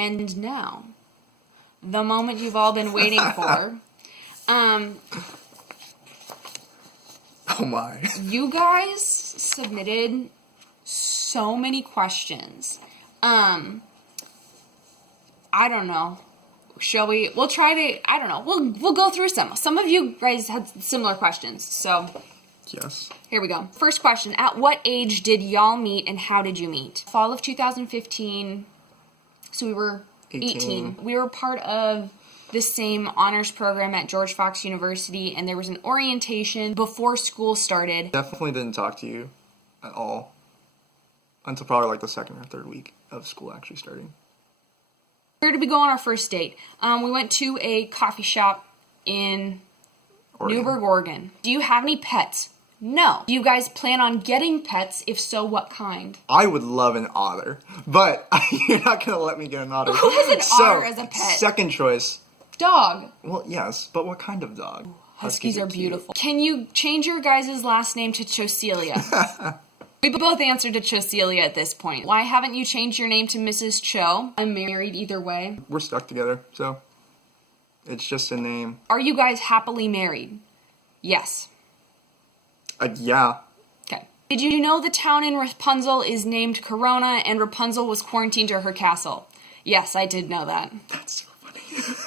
And now, the moment you've all been waiting for. Oh my. You guys submitted so many questions. I don't know. Shall we? We'll try to, I don't know. We'll go through some. Some of you guys had similar questions, so. Yes. Here we go. First question. At what age did y'all meet and how did you meet? Fall of 2015. So we were 18. We were part of the same honors program at George Fox University, and there was an orientation before school started. Definitely didn't talk to you at all until probably like the second or third week of school actually starting. Where did we go on our first date? We went to a coffee shop in Newburgh, Oregon. Do you have any pets? No. Do you guys plan on getting pets? If so, what kind? I would love an otter, but you're not going to let me get an otter. Who has an otter as a pet? Second choice. Dog. Well, yes, but what kind of dog? Huskies are beautiful. Can you change your guys' last name to Chocelia? We both answered to Chocelia at this point. Why haven't you changed your name to Mrs. Cho? I'm married either way. We're stuck together, so it's just a name. Are you guys happily married? Yes. Yeah. Okay. Did you know the town in Rapunzel is named Corona and Rapunzel was quarantined to her castle? Yes, I did know that. That's so funny.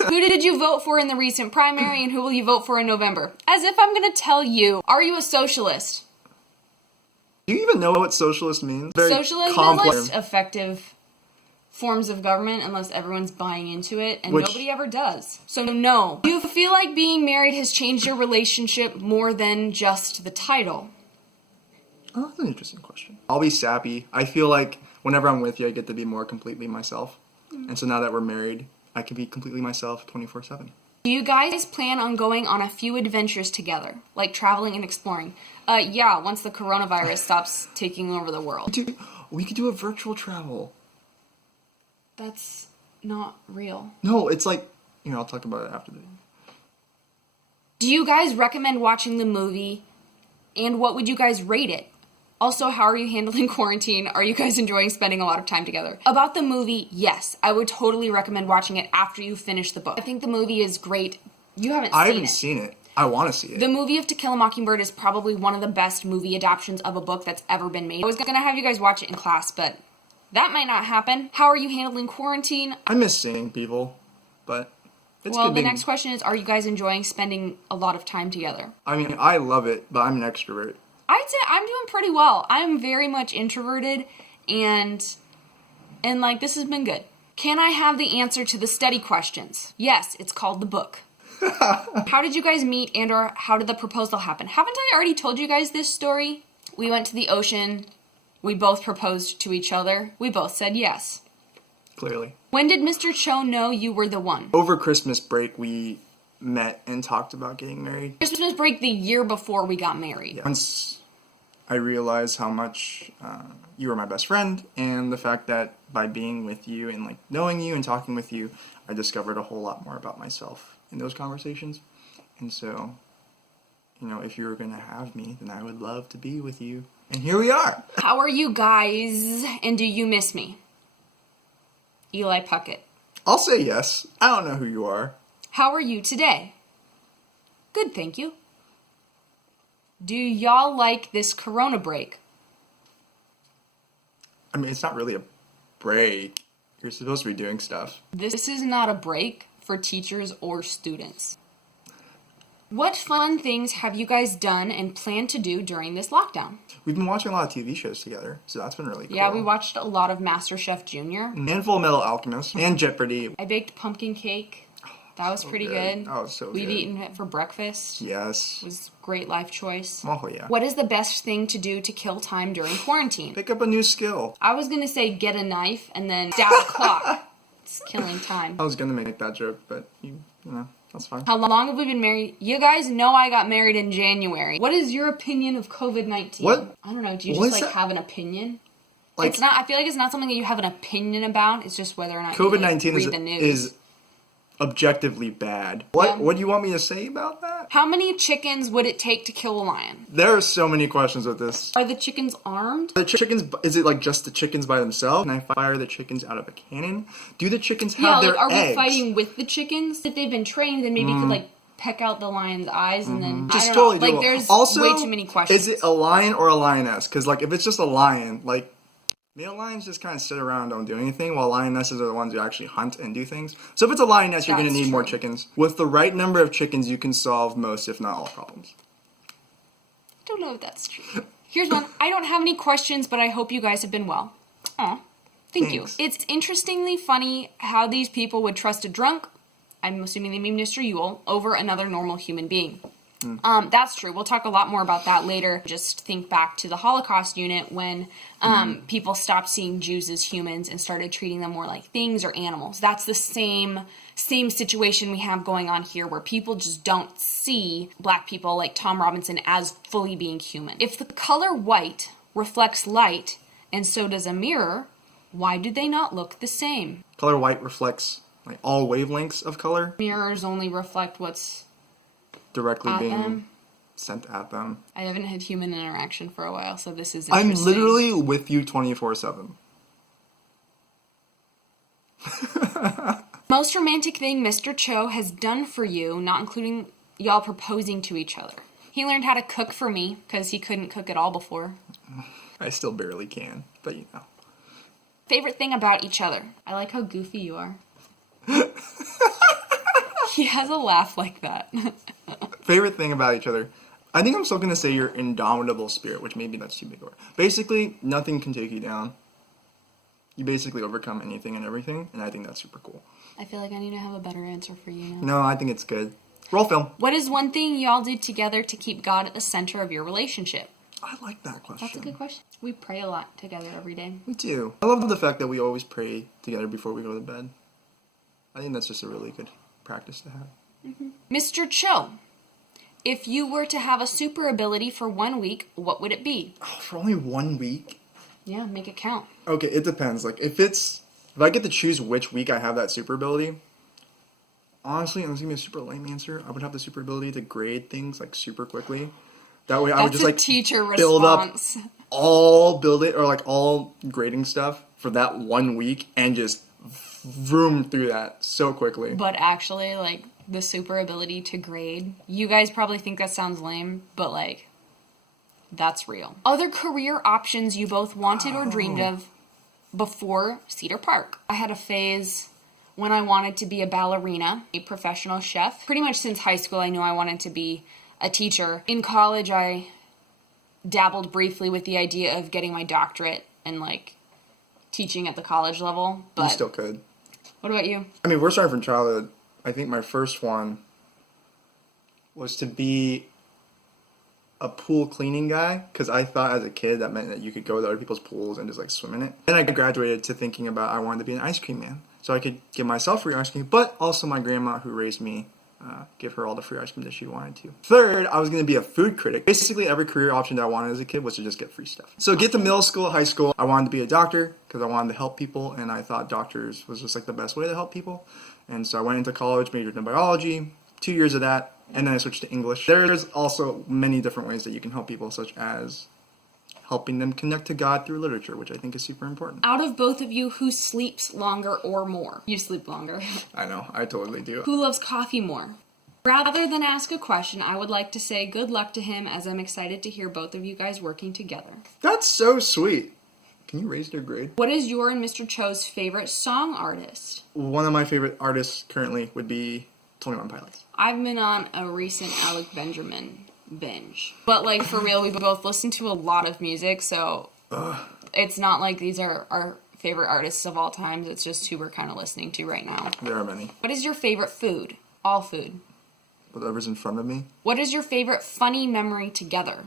Who did you vote for in the recent primary and who will you vote for in November? As if I'm going to tell you. Are you a socialist? Do you even know what socialist means? Socialism is less effective forms of government unless everyone's buying into it, and nobody ever does. So no. Do you feel like being married has changed your relationship more than just the title? Oh, that's an interesting question. I'll be sappy. I feel like whenever I'm with you, I get to be more completely myself. And so now that we're married, I can be completely myself 24/7. Do you guys plan on going on a few adventures together, like traveling and exploring? Yeah, once the coronavirus stops taking over the world. We could do a virtual travel. That's not real. No, it's like, I'll talk about it after the... Do you guys recommend watching the movie? And what would you guys rate it? Also, how are you handling quarantine? Are you guys enjoying spending a lot of time together? About the movie, yes. I would totally recommend watching it after you finish the book. I think the movie is great. You haven't seen it. I haven't seen it. I want to see it. The movie of To Kill a Mockingbird is probably one of the best movie adaptations of a book that's ever been made. I was going to have you guys watch it in class, but that might not happen. How are you handling quarantine? I miss seeing people, but it's well, good the next question is, are you guys enjoying spending a lot of time together? I mean, I love it, but I'm an extrovert. I'd say I'm doing pretty well. I'm very much introverted, and like, this has been good. Can I have the answer to the study questions? Yes, it's called the book. How did you guys meet and or how did the proposal happen? Haven't I already told you guys this story? We went to the ocean. We both proposed to each other. We both said yes. Clearly. When did Mr. Cho know you were the one? Over Christmas break, we met and talked about getting married. Christmas break the year before we got married. Yeah. Once I realized how much you were my best friend, and the fact that by being with you and like knowing you and talking with you, I discovered a whole lot more about myself in those conversations. And so, if you were going to have me, then I would love to be with you. And here we are. How are you guys, and do you miss me? Eli Puckett. I'll say yes. I don't know who you are. How are you today? Good, thank you. Do y'all like this corona break? I mean, it's not really a break. You're supposed to be doing stuff. This is not a break for teachers or students. What fun things have you guys done and plan to do during this lockdown? We've been watching a lot of TV shows together, so that's been really cool. Yeah, we watched a lot of MasterChef Junior. And Full Metal Alchemist. And Jeopardy. I baked pumpkin cake. That was pretty good. That was so good. We've eaten it for breakfast. Yes. It was a great life choice. Oh, yeah. What is the best thing to do to kill time during quarantine? Pick up a new skill. I was going to say get a knife and then stab a clock. It's killing time. I was going to make that joke, but, that's fine. How long have we been married? You guys know I got married in January. What is your opinion of COVID-19? What? I don't know. Do you just, have an opinion? Like, it's not. I feel like it's not something that you have an opinion about. It's just whether or not COVID-19 you read the news. is objectively bad. What Yeah. What do you want me to say about that? How many chickens would it take to kill a lion? There are so many questions with this. Are the chickens armed? The chickens, is it like just the chickens by themselves? Can I fire the chickens out of a cannon? Do the chickens have their are eggs? we fighting with the chickens? If they've been trained, then maybe you could like peck out the lion's eyes and then Just I don't totally know. Like doable. there's Also, way too many questions. Is it a lion or a lioness? Because like if it's just a lion, like male lions just kind of sit around and don't do anything, while lionesses are the ones who actually hunt and do things. So if it's a lioness, you're going to That's need more true. chickens. With the right number of chickens, you can solve most, if not all, problems. I don't know if that's true. Here's one. I don't have any questions, but I hope you guys have been well. Aw. Thank Thanks. you. It's interestingly funny how these people would trust a drunk, I'm assuming they mean Mr. Yule, over another normal human being. That's true. We'll talk a lot more about that later. Just think back to the Holocaust unit when people stopped seeing Jews as humans and started treating them more like things or animals. That's the same situation we have going on here where people just don't see black people like Tom Robinson as fully being human. If the color white reflects light and so does a mirror, why do they not look the same? Color white reflects like all wavelengths of color Mirrors only reflect what's directly at being them. sent at them. I haven't had human interaction for a while, so this is I'm interesting. literally with you 24/7. Most romantic thing Mr. Cho has done for you, not including y'all proposing to each other. He learned how to cook for me, because he couldn't cook at all before. I still barely can, but you know. Favorite thing about each other. I like how goofy you are. He has a laugh like that. Favorite thing about each other. I think I'm still going to say your indomitable spirit, which maybe that's too big a word. Basically, nothing can take you down. You basically overcome anything and everything, and I think that's super cool. I feel like I need to have a better answer for you now. No, I think it's good. Roll film. What is one thing y'all did together to keep God at the center of your relationship? I like that question. That's a good question. We pray a lot together every day. Me too. I love the fact that we always pray together before we go to bed. I think that's just a really good practice to have. Mr. Cho, if you were to have a super ability for 1 week, what would it be? Oh, for only 1 week? Yeah, make it count. Okay, it depends. Like, if I get to choose which week I have that super ability, honestly, and this is going to be a super lame answer, I would have the super ability to grade things, like, super quickly. That way I would That's just, a like, teacher build response. all grading stuff for that 1 week and just vroom through that so quickly. But actually, like, the super ability to grade, you guys probably think that sounds lame, but, like, that's real. Other career options you both wanted or dreamed of before Cedar Park. I had a phase when I wanted to be a ballerina, a professional chef. Pretty much since high school, I knew I wanted to be a teacher. In college, I dabbled briefly with the idea of getting my doctorate and, like, teaching at the college level. But You still could. what about you? I mean, we're starting from childhood. I think my first one was to be a pool cleaning guy, because I thought as a kid that meant that you could go to other people's pools and just like swim in it. Then I graduated to thinking about I wanted to be an ice cream man, so I could give myself free ice cream, but also my grandma who raised me, give her all the free ice cream that she wanted to. Third, I was going to be a food critic. Basically, every career option that I wanted as a kid was to just get free stuff. So get to middle school, high school, I wanted to be a doctor because I wanted to help people, and I thought doctors was just like the best way to help people. And so I went into college, majored in biology, 2 years of that, and then I switched to English. There's also many different ways that you can help people, such as helping them connect to God through literature, which I think is super important. Out of both of you, who sleeps longer or more? You sleep longer. I know, I totally do. Who loves coffee more? Rather than ask a question, I would like to say good luck to him, as I'm excited to hear both of you guys working together. That's so sweet. Can you raise their grade? What is your and Mr. Cho's favorite song artist? One of my favorite artists currently would be 21 Pilots. I've been on a recent Alec Benjamin binge. But, like, for real, we both listen to a lot of music, so it's not like these are our favorite artists of all times. It's just who we're kind of listening to right now. There are many. What is your favorite food? All food. Whatever's in front of me. What is your favorite funny memory together?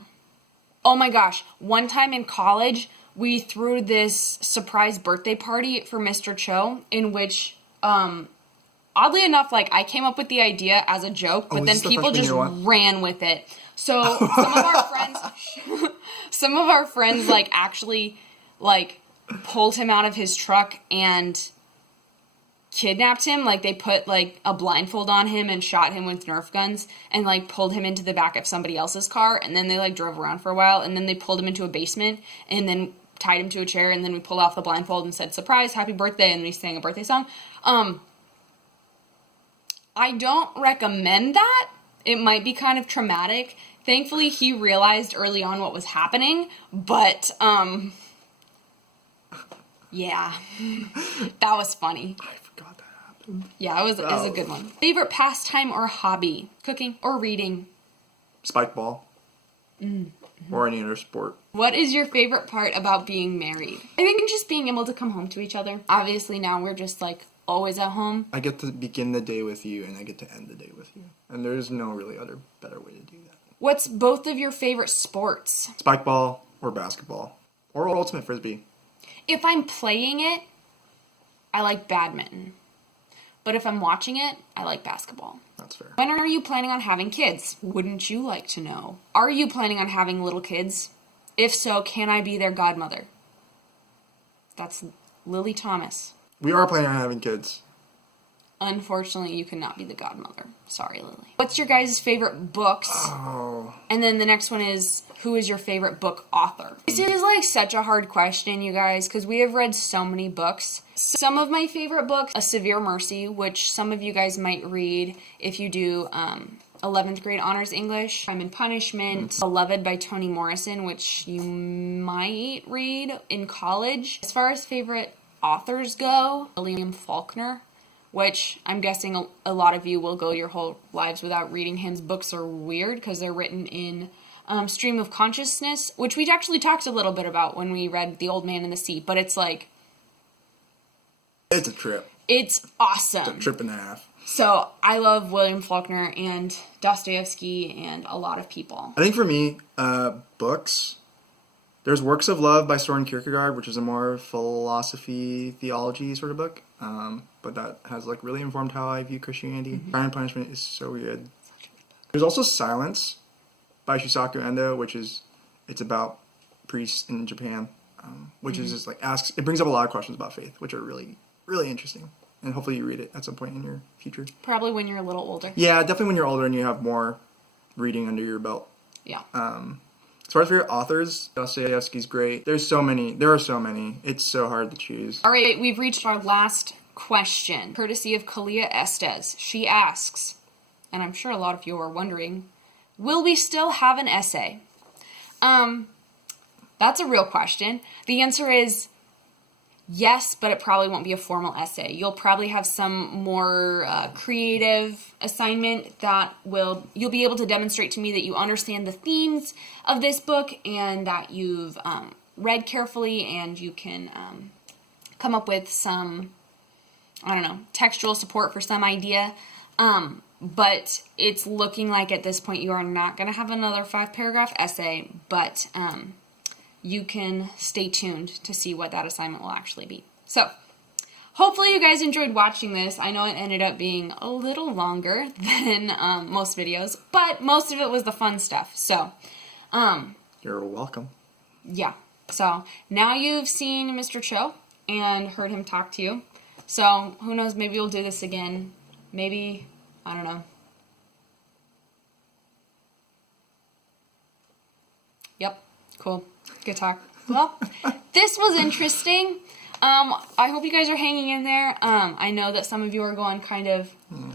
Oh my gosh, one time in college, we threw this surprise birthday party for Mr. Cho, in which, oddly enough, like, I came up with the idea as a joke, but then people just ran with it. So some of our friends, like, actually, like, pulled him out of his truck and kidnapped him. Like, they put, like, a blindfold on him and shot him with Nerf guns and, like, pulled him into the back of somebody else's car. And then they, like, drove around for a while. And then they pulled him into a basement and then tied him to a chair. And then we pulled off the blindfold and said, surprise, happy birthday. And we sang a birthday song. I don't recommend that. It might be kind of traumatic. Thankfully, he realized early on what was happening. But, yeah. That was funny. I forgot that happened. Yeah, it was a good one. Favorite pastime or hobby? Cooking or reading? Spike ball. Mm-hmm. Or any other sport. What is your favorite part about being married? I think just being able to come home to each other. Obviously now we're just like always at home. I get to begin the day with you and I get to end the day with you. And there's no really other better way to do that. What's both of your favorite sports? Spike ball or basketball. Or ultimate frisbee. If I'm playing it, I like badminton. But if I'm watching it, I like basketball. That's fair. When are you planning on having kids? Wouldn't you like to know? Are you planning on having little kids? If so, can I be their godmother? That's Lily Thomas. We are planning on having kids. Unfortunately, you cannot be the godmother. Sorry, Lily. What's your guys' favorite books? Oh. And then the next one is, who is your favorite book author? This is like such a hard question, you guys, because we have read so many books. Some of my favorite books, A Severe Mercy, which some of you guys might read if you do 11th grade honors English. Crime and Punishment, Beloved by Toni Morrison, which you might read in college. As far as favorite authors go, William Faulkner, which I'm guessing a lot of you will go your whole lives without reading him. His books are weird because they're written in stream of consciousness, which we actually talked a little bit about when we read The Old Man and the Sea, but it's like... It's a trip. It's awesome. It's a trip and a half. So I love William Faulkner and Dostoevsky and a lot of people. I think for me, books... There's Works of Love by Soren Kierkegaard, which is a more philosophy, theology sort of book. But that has like really informed how I view Christianity. Crime and Punishment is so good. There's also Silence by Shusaku Endo, it's about priests in Japan, which is just like it brings up a lot of questions about faith, which are really, really interesting. And hopefully you read it at some point in your future. Probably when you're a little older. Yeah, definitely when you're older and you have more reading under your belt. Yeah. As far as favorite authors, Dostoevsky's great. There are so many. It's so hard to choose. All right, we've reached our last question, courtesy of Kalia Estes. She asks, and I'm sure a lot of you are wondering, will we still have an essay? That's a real question. The answer is yes, but it probably won't be a formal essay. You'll probably have some more creative assignment that you'll be able to demonstrate to me that you understand the themes of this book and that you've read carefully and you can come up with some, textual support for some idea. But it's looking like at this point you are not going to have another 5-paragraph essay, but you can stay tuned to see what that assignment will actually be. So, hopefully you guys enjoyed watching this. I know it ended up being a little longer than most videos, but most of it was the fun stuff. So, you're welcome. Yeah. So, now you've seen Mr. Cho and heard him talk to you. So, who knows, maybe we'll do this again. Maybe, I don't know. Yep. Cool. Good talk. Well, this was interesting. I hope you guys are hanging in there. I know that some of you are going kind of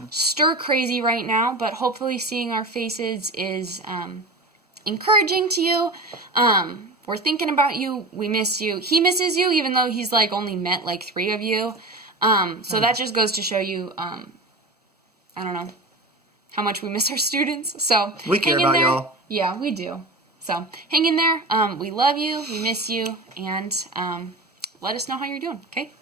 stir crazy right now, but hopefully seeing our faces is encouraging to you. We're thinking about you. We miss you. He misses you, even though he's like only met like 3 of you. So that just goes to show you, I don't know, how much we miss our students. So we care about y'all. Yeah, we do. So hang in there. We love you. We miss you. And let us know how you're doing, okay?